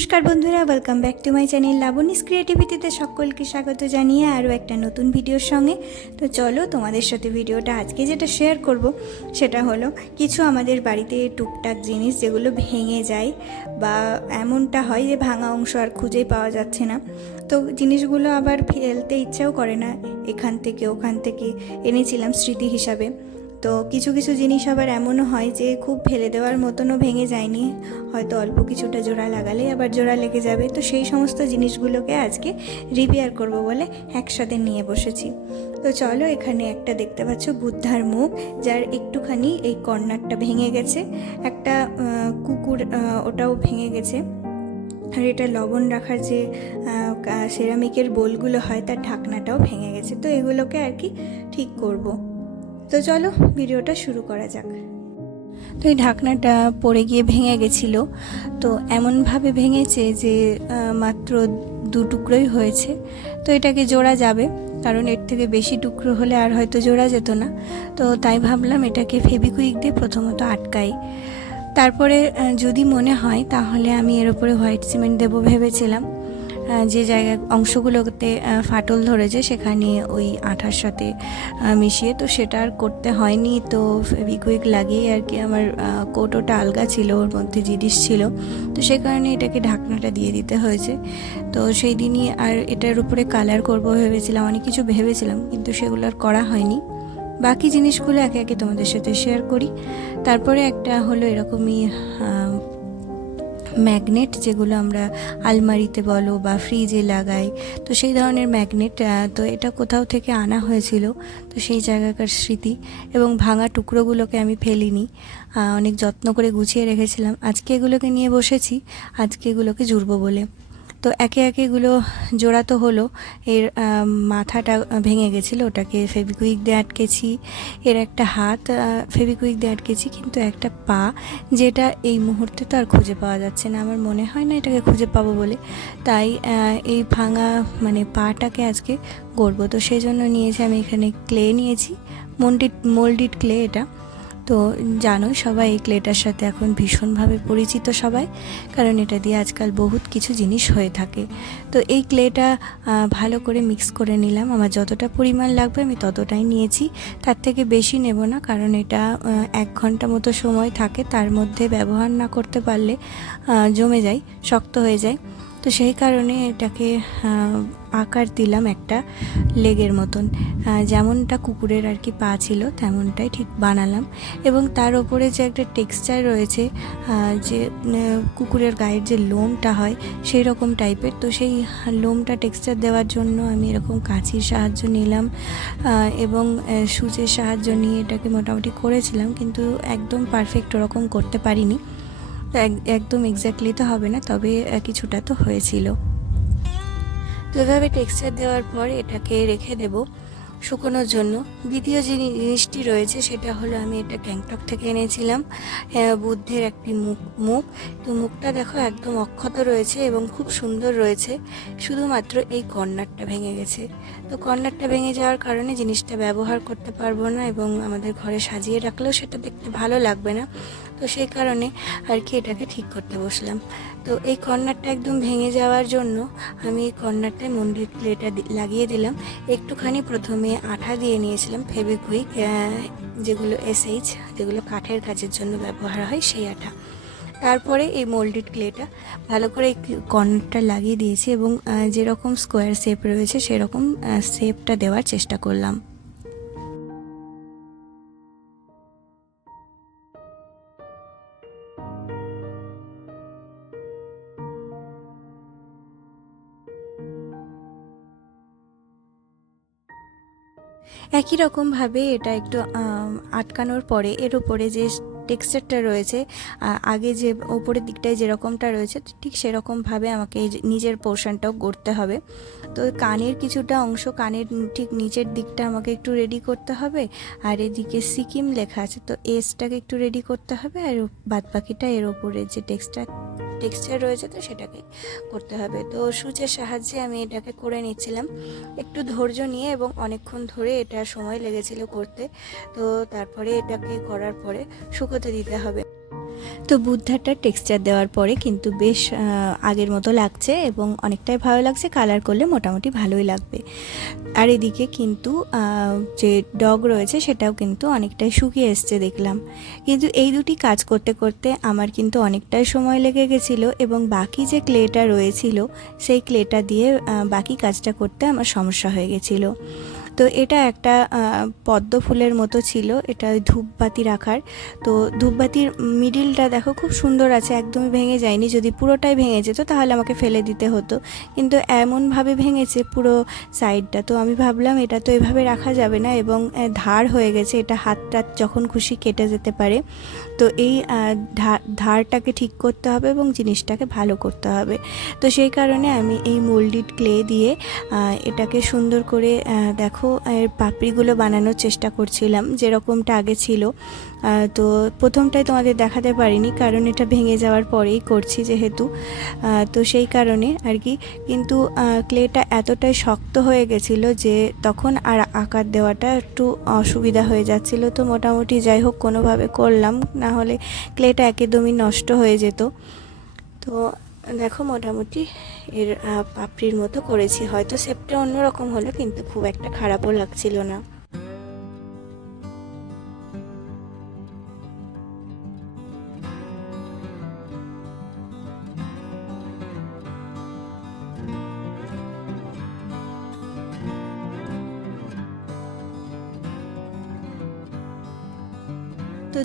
নমস্কার বন্ধুরা welcome back to my channel Labani's ক্রিয়েটিভিটিতে সকলকে স্বাগত জানিয়ে আরও একটা নতুন ভিডিওর সঙ্গে। তো চলো তোমাদের সাথে ভিডিওটা আজকে যেটা শেয়ার করব, সেটা হলো কিছু আমাদের বাড়িতে টুকটাক জিনিস যেগুলো ভেঙে যায় বা এমনটা হয় যে ভাঙা অংশ আর খুঁজেই পাওয়া যাচ্ছে না। তো জিনিসগুলো আবার ফেলতে ইচ্ছাও করে না, এখান থেকে ওখান থেকে এনেছিলাম স্মৃতি হিসাবে। তো কিছু কিছু জিনিস আবার এমনও হয় যে খুব ফেলে দেওয়ার মতনও ভেঙে যায়নি। হয়তো অল্প কিছুটা জোড়া লাগালেই আবার জোড়া লেগে যাবে। তো সেই সমস্ত জিনিসগুলোকে আজকে রিপেয়ার করব বলে একসাথে নিয়ে বসেছি। তো চলো এখানে একটা দেখতে পাচ্ছ বুদ্ধার মুখ, যার একটুখানি এই কর্নারটা ভেঙে গেছে। একটা কুকুর ওটাও ভেঙে গেছে। আর এটা লবণ রাখার যে সেরামিকের বোলগুলো হয়, তার ঢাকনাটাও ভেঙে গেছে। তো এগুলোকে আর কি ঠিক করব। তো চলো ভিডিওটা শুরু করা যাক। তো এই ঢাকনাটা পড়ে গিয়ে ভেঙে গেছিল। তো এমনভাবে ভেঙেছে যে মাত্র দু টুকরোই হয়েছে। তো এটাকে জোড়া যাবে, কারণ এর থেকে বেশি টুকরো হলে আর হয়তো জোড়া যেত না। তো তাই ভাবলাম এটাকে ফেবিকুইক দিয়ে প্রথমত আটকাই। তারপরে যদি মনে হয়, তাহলে আমি এর উপরে হোয়াইট সিমেন্ট দেবো ভেবেছিলাম। যে জায়গায় অংশগুলোতে ফাটল ধরেছে সেখানে ওই আঠার সাথে মিশিয়ে। তো সেটা আর করতে হয়নি। তো ফেবিকুইক লাগিয়ে আর কি আমার কোটোটা আলগা ছিল, ওর মধ্যে জিনিস ছিল। তো সে কারণে এটাকে ঢাকনাটা দিয়ে দিতে হয়েছে। তো সেই দিনই আর এটার উপরে কালার করব ভেবেছিলাম, অনেক কিছু ভেবেছিলাম, কিন্তু সেগুলো আর করা হয়নি। বাকি জিনিসগুলো একে একে তোমাদের সাথে শেয়ার করি। তারপরে একটা হলো এরকমই ম্যাগনেট যেগুলো আমরা আলমারিতে বলো বা ফ্রিজে লাগাই, তো সেই ধরনের ম্যাগনেট তো এটা কোথাও থেকে আনা হয়েছিল, তো সেই জায়গাকার স্মৃতি এবং ভাঙা টুকরোগুলোকে আমি ফেলিনি অনেক যত্ন করে গুছিয়ে রেখেছিলাম। আজকে এগুলোকে নিয়ে বসেছি, আজকে এগুলোকে জুড়বো বলে। তো একে একে এগুলো জোড়া তো হলো। এর মাথাটা ভেঙে গেছিল, ওটাকে ফেবিকুইক দিয়ে আটকেছি। এর একটা হাত ফেবিকুইক দিয়ে আটকেছি, কিন্তু একটা পা, যেটা এই মুহূর্তে তো আর খুঁজে পাওয়া যাচ্ছে না। আমার মনে হয় না এটাকে খুঁজে পাবো বলে। তাই এই ভাঙা মানে পাটাকে আজকে গড়বো। তো সেই জন্য নিয়েছি, আমি এখানে ক্লে নিয়েছি। মোল্ডিড মোল্ডিড ক্লে এটা। তো জানোই সবাই এই ক্লেটার সাথে এখন ভীষণভাবে পরিচিত সবাই, কারণ এটা দিয়ে আজকাল বহুত কিছু জিনিস হয়ে থাকে। তো এই ক্লেটা ভালো করে মিক্স করে নিলাম। আমার যতটা পরিমাণ লাগবে আমি ততটাই নিয়েছি। তার থেকে বেশি নেব না, কারণ এটা এক ঘণ্টা মতো সময় থাকে। তার মধ্যে ব্যবহার না করতে পারলে জমে যায়, শক্ত হয়ে যায়। তো সেই কারণে এটাকে আকার দিলাম একটা লেগের মতন। যেমনটা কুকুরের আর কি পা ছিল তেমনটাই ঠিক বানালাম। এবং তার ওপরে যে একটা টেক্সচার রয়েছে যে কুকুরের গায়ের যে লোমটা হয় সেই রকম টাইপের। তো সেই লোমটা টেক্সচার দেওয়ার জন্য আমি এরকম কাঁচির সাহায্য নিলাম এবং সূচের সাহায্য নিয়ে এটাকে মোটামুটি করেছিলাম, কিন্তু একদম পারফেক্ট ওরকম করতে পারিনি। তো এক- একদম এক্স্যাক্টলি তো হবে না, তবে কিছুটা তো হয়েছিল। তো এভাবে টেক্সচার দেওয়ার পর এটাকে রেখে দেব শুকোনোর জন্য। দ্বিতীয় যে জিনিসটি রয়েছে, সেটা হলো আমি এটা গ্যাংটক থেকে এনেছিলাম। বুদ্ধের একটি মুখ মুখ। তো মুখটা দেখো একদম অক্ষত রয়েছে এবং খুব সুন্দর রয়েছে। শুধুমাত্র এই কর্নারটা ভেঙে গেছে। তো কর্নারটা ভেঙে যাওয়ার কারণে জিনিসটা ব্যবহার করতে পারব না এবং আমাদের ঘরে সাজিয়ে রাখলেও সেটা দেখতে ভালো লাগবে না। তো সেই কারণে আর কি এটাকে ঠিক করতে বসলাম। তো এই কর্নারটা একদম ভেঙে যাওয়ার জন্য আমি এই কর্নারটায় মন্দির ক্লেটা লাগিয়ে দিলাম। একটুখানি প্রথমে আঠা দিয়ে নিয়েছিলাম ফেবিকুইক যেগুলো এসএইচ, যেগুলো কাঠের কাজের জন্য ব্যবহার হয় সেই আঠা। তারপরে এই মোল্ডেড ক্লেটা ভালো করে কর্নারটা লাগিয়ে দিয়েছি এবং যেরকম স্কোয়ার শেপ রয়েছে সেরকম শেপটা দেওয়ার চেষ্টা করলাম। একই রকমভাবে এটা একটু আটকানোর পরে এর উপরে যে টেক্সচারটা রয়েছে আগে যে ওপরের দিকটায় যেরকমটা রয়েছে, ঠিক সেরকমভাবে আমাকে নিজের পোর্শনটাও গড়তে হবে। তো কানের কিছুটা অংশ, কানের ঠিক নিচের দিকটা আমাকে একটু রেডি করতে হবে, আর এদিকে সিকিম লেখা আছে, তো এসটাকে একটু রেডি করতে হবে, আর বাদ বাকিটা এর ওপরে যে টেক্সচার টেক্সচার রয়েছে তো সেটাকে করতে হবে। তো সূচের সাহায্যে আমি এটাকে করে নিচ্ছিলাম। একটু ধৈর্য নিয়ে এবং অনেকক্ষণ ধরে এটা সময় লেগেছিল করতে। তো তারপরে এটাকে করার পরে শুকোতে দিতে হবে। তো বুদ্ধাটার টেক্সচার দেওয়ার পরে কিন্তু বেশ আগের মতো লাগছে এবং অনেকটাই ভালো লাগছে। কালার করলে মোটামুটি ভালোই লাগবে। আর এদিকে কিন্তু যে ডগ রয়েছে সেটাও কিন্তু অনেকটাই শুকিয়ে এসছে দেখলাম। কিন্তু এই দুটি কাজ করতে করতে আমার কিন্তু অনেকটাই সময় লেগে গেছিল এবং বাকি যে ক্লেটা রয়েছিল, সেই ক্লেটা দিয়ে বাকি কাজটা করতে আমার সমস্যা হয়ে গেছিল। তো এটা একটা পদ্ম ফুলের মতো ছিল। এটা ধূপবাতি রাখার। তো ধূপবাতির মিডিলটা দেখো খুব সুন্দর আছে, একদমই ভেঙে যায়নি। যদি পুরোটাই ভেঙে যেত তাহলে আমাকে ফেলে দিতে হতো। কিন্তু এমনভাবে ভেঙেছে পুরো সাইডটা। তো আমি ভাবলাম এটা তো এভাবে রাখা যাবে না এবং ধার হয়ে গেছে। এটা হাতটা যখন খুশি কেটে যেতে পারে। তো এই ধারটাকে ঠিক করতে হবে এবং জিনিসটাকে ভালো করতে হবে। তো সেই কারণে আমি এই মোল্ডিড ক্লে দিয়ে এটাকে সুন্দর করে দেখো এর পাপড়িগুলো বানানোর চেষ্টা করছিলাম, যেরকমটা আগে ছিল। তো প্রথমটাই তোমাদের দেখাতে পারিনি, কারণ এটা ভেঙে যাওয়ার পরেই করছি যেহেতু। তো সেই কারণে আর কি। কিন্তু ক্লেটা এতটাই শক্ত হয়ে গেছিল যে তখন আর আকার দেওয়াটা একটু অসুবিধা হয়ে যাচ্ছিল। তো মোটামুটি যাই হোক, কোনোভাবে করলাম, না হলে ক্লেটা একদমই নষ্ট হয়ে যেত। তো দেখো, মোটামুটি এর পাপড়ির মতো করেছি। হয়তো সেপটা অন্যরকম হলো কিন্তু খুব একটা খারাপও লাগছিল না।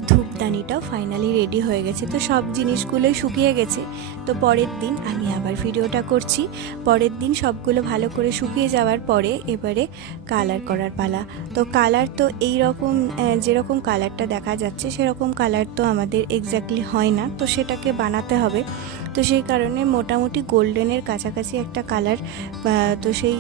ধূপদানিটাও ফাইনালি রেডি হয়ে গেছে। তো সব জিনিসগুলোই শুকিয়ে গেছে। তো পরের দিন আমি আবার ভিডিওটা করছি। পরের দিন সবগুলো ভালো করে শুকিয়ে যাওয়ার পরে এবারে কালার করার পালা। তো কালার তো এই রকম যেরকম কালারটা দেখা যাচ্ছে, সেরকম কালার তো আমাদের এক্স্যাক্টলি হয় না। তো সেটাকে বানাতে হবে। তো সেই কারণে মোটামুটি গোল্ডেনের কাছাকাছি একটা কালার তো সেই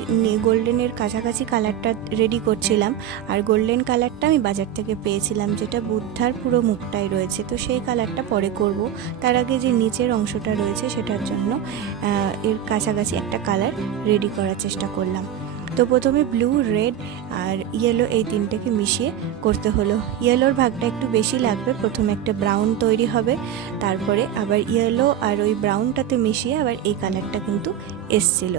গোল্ডেনের কাছাকাছি কালারটা রেডি করছিলাম। আর গোল্ডেন কালারটা আমি বাজার থেকে পেয়েছিলাম, যেটা বুদ্ধার পুরো মুখটাই রয়েছে। তো সেই কালারটা পরে করব। তার আগে যে নিচের অংশটা রয়েছে সেটার জন্য এর কাছাকাছি একটা কালার রেডি করার চেষ্টা করলাম। তো প্রথমে ব্লু রেড আর ইয়েলো এই তিনটাকে মিশিয়ে করতে হলো। ইয়েলোর ভাগটা একটু বেশি লাগবে, প্রথমে একটা ব্রাউন তৈরি হবে, তারপরে আবার ইয়েলো আর ওই ব্রাউনটাতে মিশিয়ে আবার এই কালারটা কিন্তু এসছিল।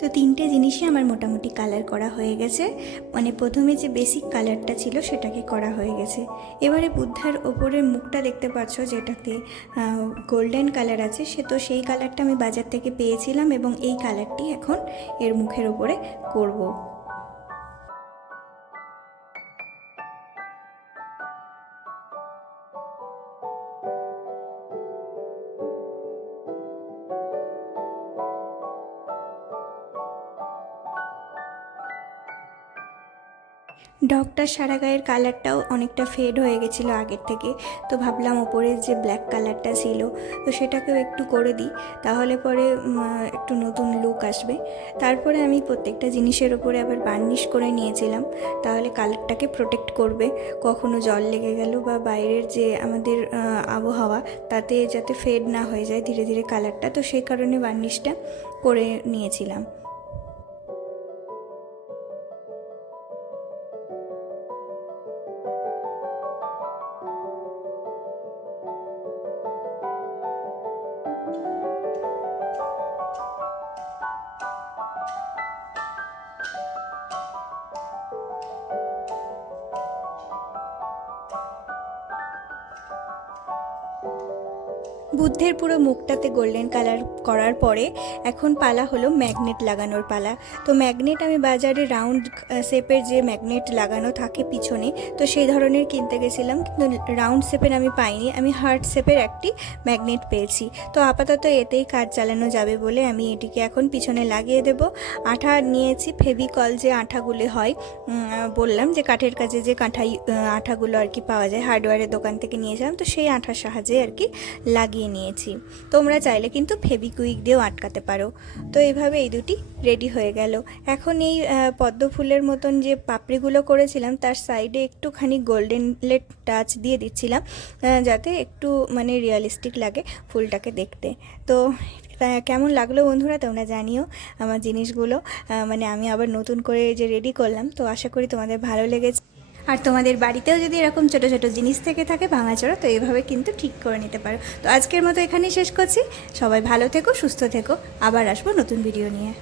তো তিনটে জিনিসই আমার মোটামুটি কালার করা হয়ে গেছে মানে প্রথমে যে বেসিক কালারটা ছিল সেটাকে করা হয়ে গেছে এবারে বুদ্ধার ওপরের মুখটা দেখতে পাচ্ছ যেটাতে গোল্ডেন কালার আছে, সে তো সেই কালারটা আমি বাজার থেকে পেয়েছিলাম এবং এই কালারটি এখন এর মুখের ওপরে করব। ডগটার সারা গায়ের কালারটাও অনেকটা ফেড হয়ে গেছিল আগের থেকে। তো ভাবলাম ওপরের যে ব্ল্যাক কালারটা ছিল, তো সেটাকেও একটু করে দিই। তাহলে পরে একটু নতুন লুক আসবে। তারপরে আমি প্রত্যেকটা জিনিসের ওপরে আবার বার্নিশ করে নিয়েছিলাম। তাহলে কালারটাকে প্রোটেক্ট করবে। কখনো জল লেগে গেল বা বাইরের যে আমাদের আবহাওয়া, তাতে যাতে ফেড না হয়ে যায় ধীরে ধীরে কালারটা তো সেই কারণে বার্নিশটা করে নিয়েছিলাম। Música বুদ্ধের পুরো মুখটাতে গোল্ডেন কালার করার পরে এখন পালা হলো ম্যাগনেট লাগানোর পালা। তো ম্যাগনেট আমি বাজারে রাউন্ড শেপের যে ম্যাগনেট লাগানো থাকে পিছনে, তো সেই ধরনের কিনতে গেছিলাম, কিন্তু রাউন্ড শেপের আমি পাইনি, আমি হার্ট শেপের একটি ম্যাগনেট পেয়েছি। তো আপাতত এতেই কাজ চালানো যাবে বলে আমি এটিকে এখন পিছনে লাগিয়ে দেব। আঠা নিয়েছি, ফেভিকল যে আঠাগুলি হয় বললাম যে কাঠের কাজে যে কাঁঠাই আঠাগুলো আর কি পাওয়া যায়, হার্ডওয়্যারের দোকান থেকে নিয়েছিলাম তো সেই আঠার সাহায্যে আর কি লাগিয়ে নিয়েছি। তোমরা চাইলে কিন্তু ফেবিকুইক দিয়েও আটকাতে পারো। তো এইভাবে এই দুটি রেডি হয়ে গেল। এখন এই পদ্ম ফুলের মতন যে পাপড়িগুলো করেছিলাম, তার সাইডে একটুখানি গোল্ডেন লেট টাচ দিয়ে দিচ্ছিলাম যাতে একটু মানে রিয়েলিস্টিক লাগে ফুলটাকে দেখতে। তা কেমন লাগল বন্ধুরা তোমরা জানিও আমার জিনিসগুলো। মানে আমি আবার নতুন করে যে রেডি করলাম, তো আশা করি তোমাদের ভালো লেগেছে। আর তোমাদের বাড়িতেও যদি এরকম ছোটো ছোটো জিনিস থেকে থাকে ভাঙাচোরা তো এইভাবে কিন্তু ঠিক করে নিতে পারো। তো আজকের মতো এখানেই শেষ করছি। সবাই ভালো থেকো, সুস্থ থেকো। আবার আসব নতুন ভিডিও নিয়ে।